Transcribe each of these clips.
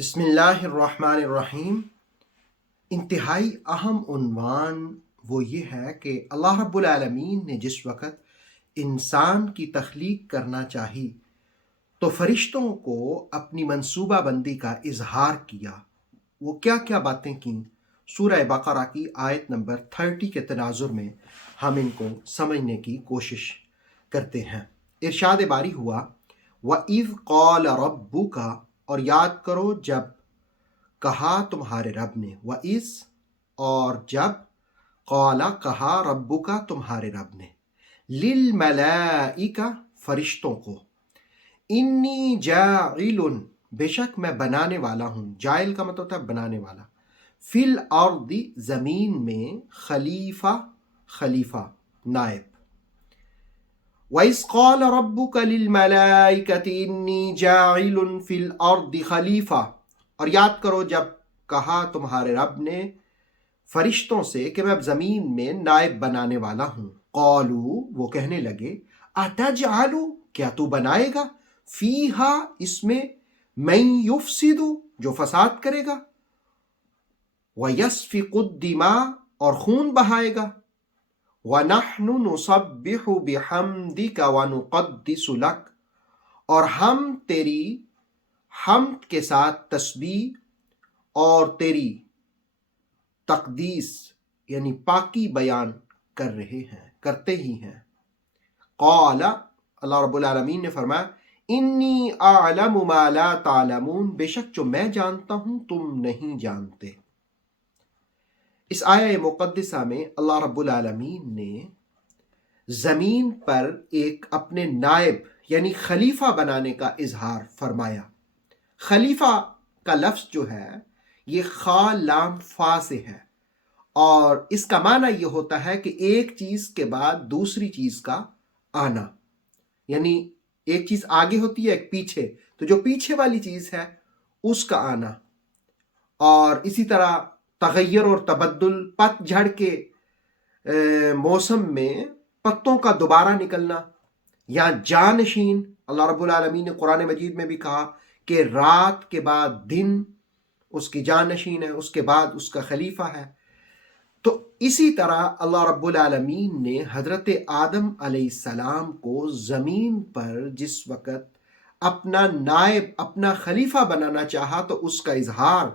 بسم اللہ الرحمن الرحیم۔ انتہائی اہم عنوان وہ یہ ہے کہ اللہ رب العالمین نے جس وقت انسان کی تخلیق کرنا چاہی تو فرشتوں کو اپنی منصوبہ بندی کا اظہار کیا۔ وہ کیا کیا باتیں کیں، سورہ بقرہ کی آیت نمبر 30 کے تناظر میں ہم ان کو سمجھنے کی کوشش کرتے ہیں۔ ارشاد باری ہوا وَإِذْ قَالَ رَبُّكَ، اور یاد کرو جب کہا تمہارے رب نے، وَإِذْ اور جب، قَالَ کہا، رَبُّكَ تمہارے رب نے، لِلْمَلَائِكَ فرشتوں کو، انی جاعل بے شک میں بنانے والا ہوں، جائل کا مطلب ہوتا ہے بنانے والا، فی الارض زمین میں، خلیفہ نائب۔ وَإِذْ قَالَ رَبُّكَ لِلْمَلَائِكَةِ إِنِّي جَاعِلٌ فِي الْأَرْضِ خَلِيفَةً، اور یاد کرو جب کہا تمہارے رب نے فرشتوں سے کہ میں اب زمین میں نائب بنانے والا ہوں۔ قالوا وہ کہنے لگے، اَتَجْعَلُ کیا تو بنائے گا، فیہا اس میں، مَن یفسد جو فساد کرے گا، وَیَسْفِکُ الدِّمَاءَ اور خون بہائے گا، وَنَحْنُ نُسَبِّحُ بِحَمْدِكَ وَنُقَدِّسُ لَكَ اور ہم تیری حمد کے ساتھ تسبیح اور تیری تقدیس یعنی پاکی بیان کر رہے ہیں، کرتے ہی ہیں۔ قال اللہ رب العالمین نے فرمایا انی اعلم ما لا تعلمون، بے شک جو میں جانتا ہوں تم نہیں جانتے۔ اس آیہ مقدسہ میں اللہ رب العالمین نے زمین پر ایک اپنے نائب یعنی خلیفہ بنانے کا اظہار فرمایا۔ خلیفہ کا لفظ جو ہے یہ خا لام فا سے ہے، اور اس کا معنی یہ ہوتا ہے کہ ایک چیز کے بعد دوسری چیز کا آنا، یعنی ایک چیز آگے ہوتی ہے ایک پیچھے، تو جو پیچھے والی چیز ہے اس کا آنا، اور اسی طرح تغیر اور تبدل، پت جھڑ کے موسم میں پتوں کا دوبارہ نکلنا، یا جانشین، اللہ رب العالمین نے قرآن مجید میں بھی کہا کہ رات کے بعد دن اس کی جانشین ہے، اس کے بعد اس کا خلیفہ ہے۔ تو اسی طرح اللہ رب العالمین نے حضرت آدم علیہ السلام کو زمین پر جس وقت اپنا نائب، اپنا خلیفہ بنانا چاہا تو اس کا اظہار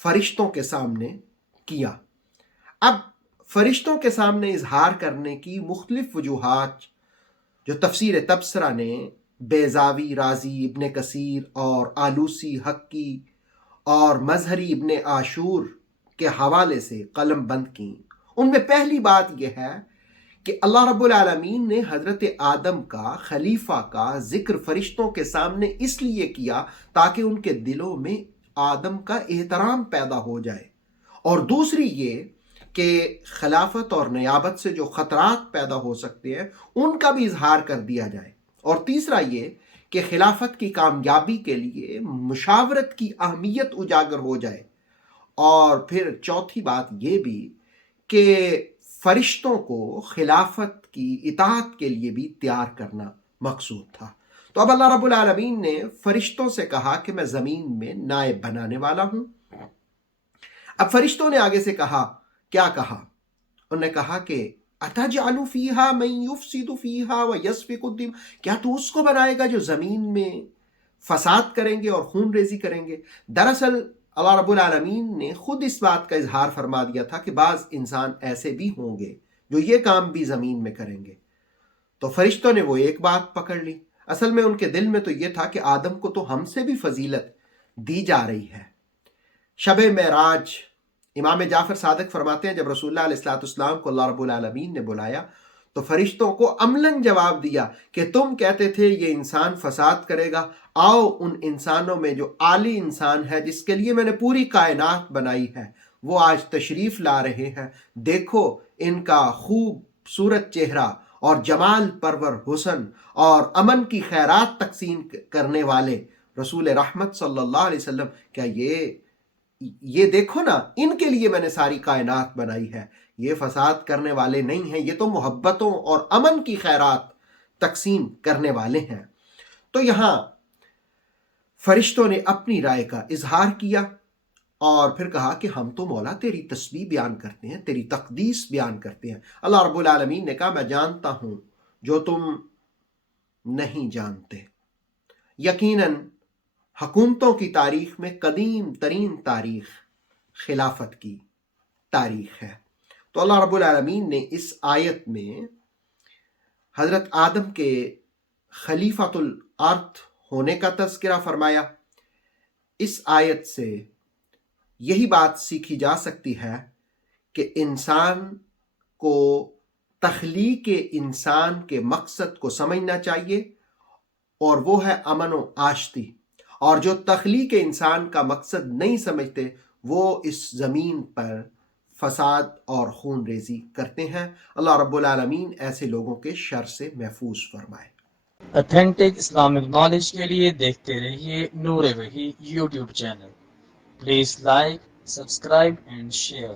فرشتوں کے سامنے کیا۔ اب فرشتوں کے سامنے اظہار کرنے کی مختلف وجوہات جو تفسیر تبصرہ نے بیضاوی، رازی، ابن کثیر اور آلوسی، حقی اور مظہری ابن عاشور کے حوالے سے قلم بند کی، ان میں پہلی بات یہ ہے کہ اللہ رب العالمین نے حضرت آدم کا، خلیفہ کا ذکر فرشتوں کے سامنے اس لیے کیا تاکہ ان کے دلوں میں آدم کا احترام پیدا ہو جائے، اور دوسری یہ کہ خلافت اور نیابت سے جو خطرات پیدا ہو سکتے ہیں ان کا بھی اظہار کر دیا جائے، اور تیسرا یہ کہ خلافت کی کامیابی کے لیے مشاورت کی اہمیت اجاگر ہو جائے، اور پھر چوتھی بات یہ بھی کہ فرشتوں کو خلافت کی اطاعت کے لیے بھی تیار کرنا مقصود تھا۔ تو اب اللہ رب العالمین نے فرشتوں سے کہا کہ میں زمین میں نائب بنانے والا ہوں۔ اب فرشتوں نے آگے سے کہا، کیا کہا؟ انہوں نے کہا کہ اَتَجْعَلُ فِيهَا مَن يُفْسِدُ فِيهَا وَيَسْفِكُ الدِّمَاءَ، کیا تو اس کو بنائے گا جو زمین میں فساد کریں گے اور خون ریزی کریں گے؟ دراصل اللہ رب العالمین نے خود اس بات کا اظہار فرما دیا تھا کہ بعض انسان ایسے بھی ہوں گے جو یہ کام بھی زمین میں کریں گے۔ تو فرشتوں نے وہ ایک بات پکڑ لی، اصل میں ان کے دل میں تو یہ تھا کہ آدم کو تو ہم سے بھی فضیلت دی جا رہی ہے۔ شب معراج امام جعفر صادق فرماتے ہیں جب رسول اللہ علیہ السلام کو اللہ رب العالمین نے بلایا تو فرشتوں کو عملاً جواب دیا کہ تم کہتے تھے یہ انسان فساد کرے گا، آؤ ان انسانوں میں جو عالی انسان ہے جس کے لیے میں نے پوری کائنات بنائی ہے وہ آج تشریف لا رہے ہیں، دیکھو ان کا خوبصورت چہرہ اور جمال پرور حسن اور امن کی خیرات تقسیم کرنے والے رسول رحمت صلی اللہ علیہ وسلم، کیا یہ دیکھو نا، ان کے لیے میں نے ساری کائنات بنائی ہے، یہ فساد کرنے والے نہیں ہیں، یہ تو محبتوں اور امن کی خیرات تقسیم کرنے والے ہیں۔ تو یہاں فرشتوں نے اپنی رائے کا اظہار کیا اور پھر کہا کہ ہم تو مولا تیری تسبیح بیان کرتے ہیں، تیری تقدیس بیان کرتے ہیں۔ اللہ رب العالمین نے کہا میں جانتا ہوں جو تم نہیں جانتے۔ یقیناً حکومتوں کی تاریخ میں قدیم ترین تاریخ خلافت کی تاریخ ہے۔ تو اللہ رب العالمین نے اس آیت میں حضرت آدم کے خلیفۃ الارض ہونے کا تذکرہ فرمایا۔ اس آیت سے یہی بات سیکھی جا سکتی ہے کہ انسان کو تخلیق انسان کے مقصد کو سمجھنا چاہیے، اور وہ ہے امن و آشتی۔ اور جو تخلیق انسان کا مقصد نہیں سمجھتے وہ اس زمین پر فساد اور خون ریزی کرتے ہیں۔ اللہ رب العالمین ایسے لوگوں کے شر سے محفوظ فرمائے۔ اتھینٹک اسلامک نالج کے لیے دیکھتے رہیے نور وحی YouTube channel. Please like, subscribe and share.